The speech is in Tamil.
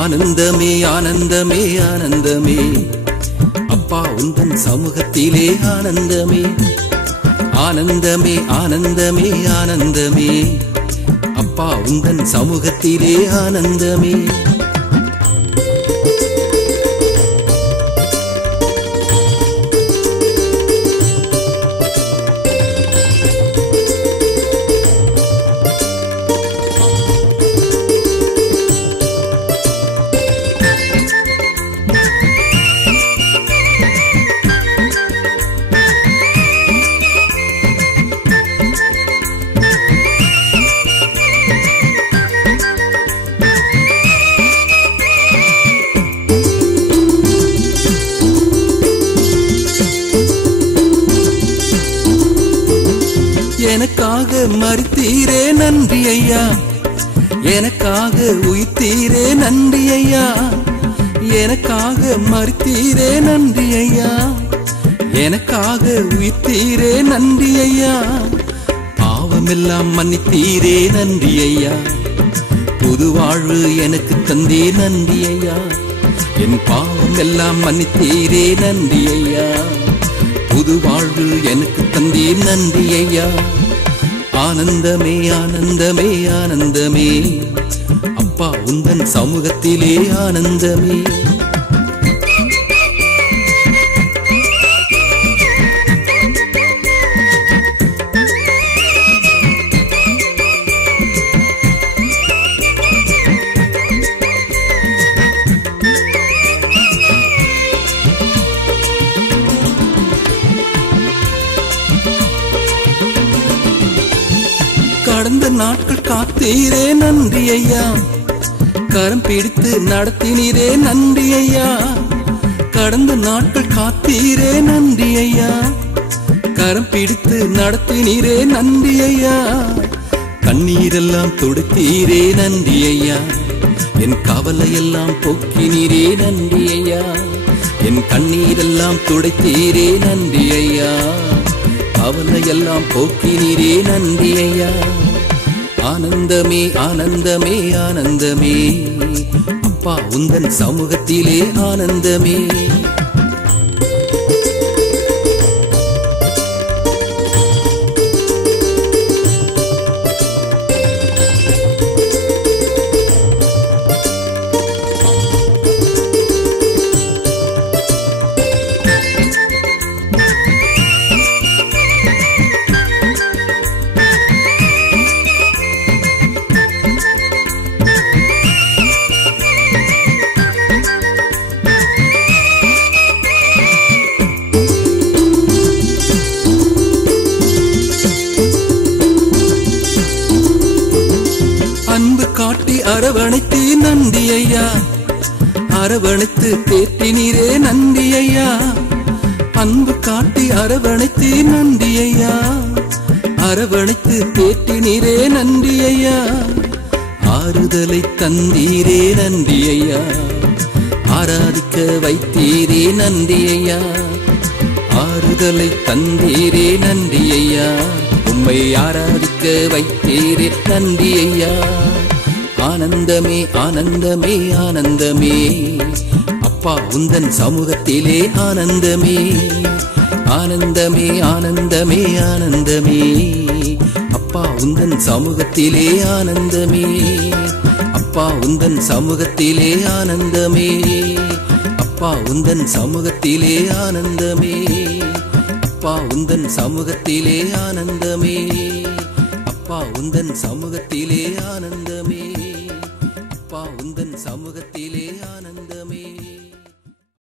ஆனந்தமே ஆனந்தமே ஆனந்தமே அப்பா உந்தன் சமூகத்திலே ஆனந்தமே ஆனந்தமே ஆனந்தமே ஆனந்தமே அப்பா உந்தன் சமூகத்திலே ஆனந்தமே எனக்காக மரித்தீரே நன்றி ஐயா எனக்காக உயிர்த்தீரே நன்றி ஐயா எனக்காக மரித்தீரே நன்றி ஐயா எனக்காக உயிர்த்தீரே நன்றி ஐயா பாவமெல்லாம் மன்னித்தீரே நன்றி ஐயா புது வாழ்வு எனக்கு தந்தே நன்றி ஐயா என் பாவமெல்லாம் மன்னித்தீரே நன்றி ஐயா புது வாழ்வு எனக்கு தந்தே நன்றி ஐயா ஆனந்தமே ஆனந்தமே ஆனந்தமே அப்பா உந்தன் சமூகத்திலே ஆனந்தமே கடந்த நாட்கள் காத்தீரே நன்றி ஐயா கரம் பிடித்து நடத்தினீரே நன்றி ஐயா கடந்த நாட்கள் காத்தீரே நன்றி ஐயா கரம் பிடித்து நடத்தினீரே நன்றி ஐயா கண்ணீரெல்லாம் துடைத்தீரே நன்றி ஐயா என் கவலையெல்லாம் போக்கினீரே நன்றி ஐயா என் கண்ணீரெல்லாம் துடைத்தீரே நன்றி ஐயா கவலையெல்லாம் போக்கினீரே நன்றி ஐயா ஆனந்தமே ஆனந்தமே ஆனந்தமே அப்பா உந்தன் சமூகத்திலே ஆனந்தமே அன்பு காட்டி அரவணைத்து நன்றி ஐயா அரவணைத்து தேற்றினீரே நன்றி ஐயா அன்பு காட்டி அரவணைத்து நன்றி ஐயா அரவணைத்து தேற்றினீரே நன்றி ஐயா ஆறுதலை தந்தீரே நன்றி ஐயா ஆராதிக்க வைத்தீரே நன்றி ஐயா ஆறுதலை தந்தீரே நன்றி ஐயா உம்மை ஆராதிக்க வைத்தீரே நன்றி ஐயா ஆனந்தமே ஆனந்தமே ஆனந்தமே அப்பா உந்தன் சமூகத்திலே ஆனந்தமே ஆனந்தமே ஆனந்தமே ஆனந்தமே அப்பா உந்தன் சமூகத்திலே ஆனந்தமே அப்பா உந்தன் சமூகத்திலே ஆனந்தமே அப்பா உந்தன் சமூகத்திலே ஆனந்தமே அப்பா உந்தன் சமூகத்திலே ஆனந்தமே அப்பா உந்தன் சமூகத்திலே ஆனந்தமே அப்பா உந்தன் சமூகத்திலே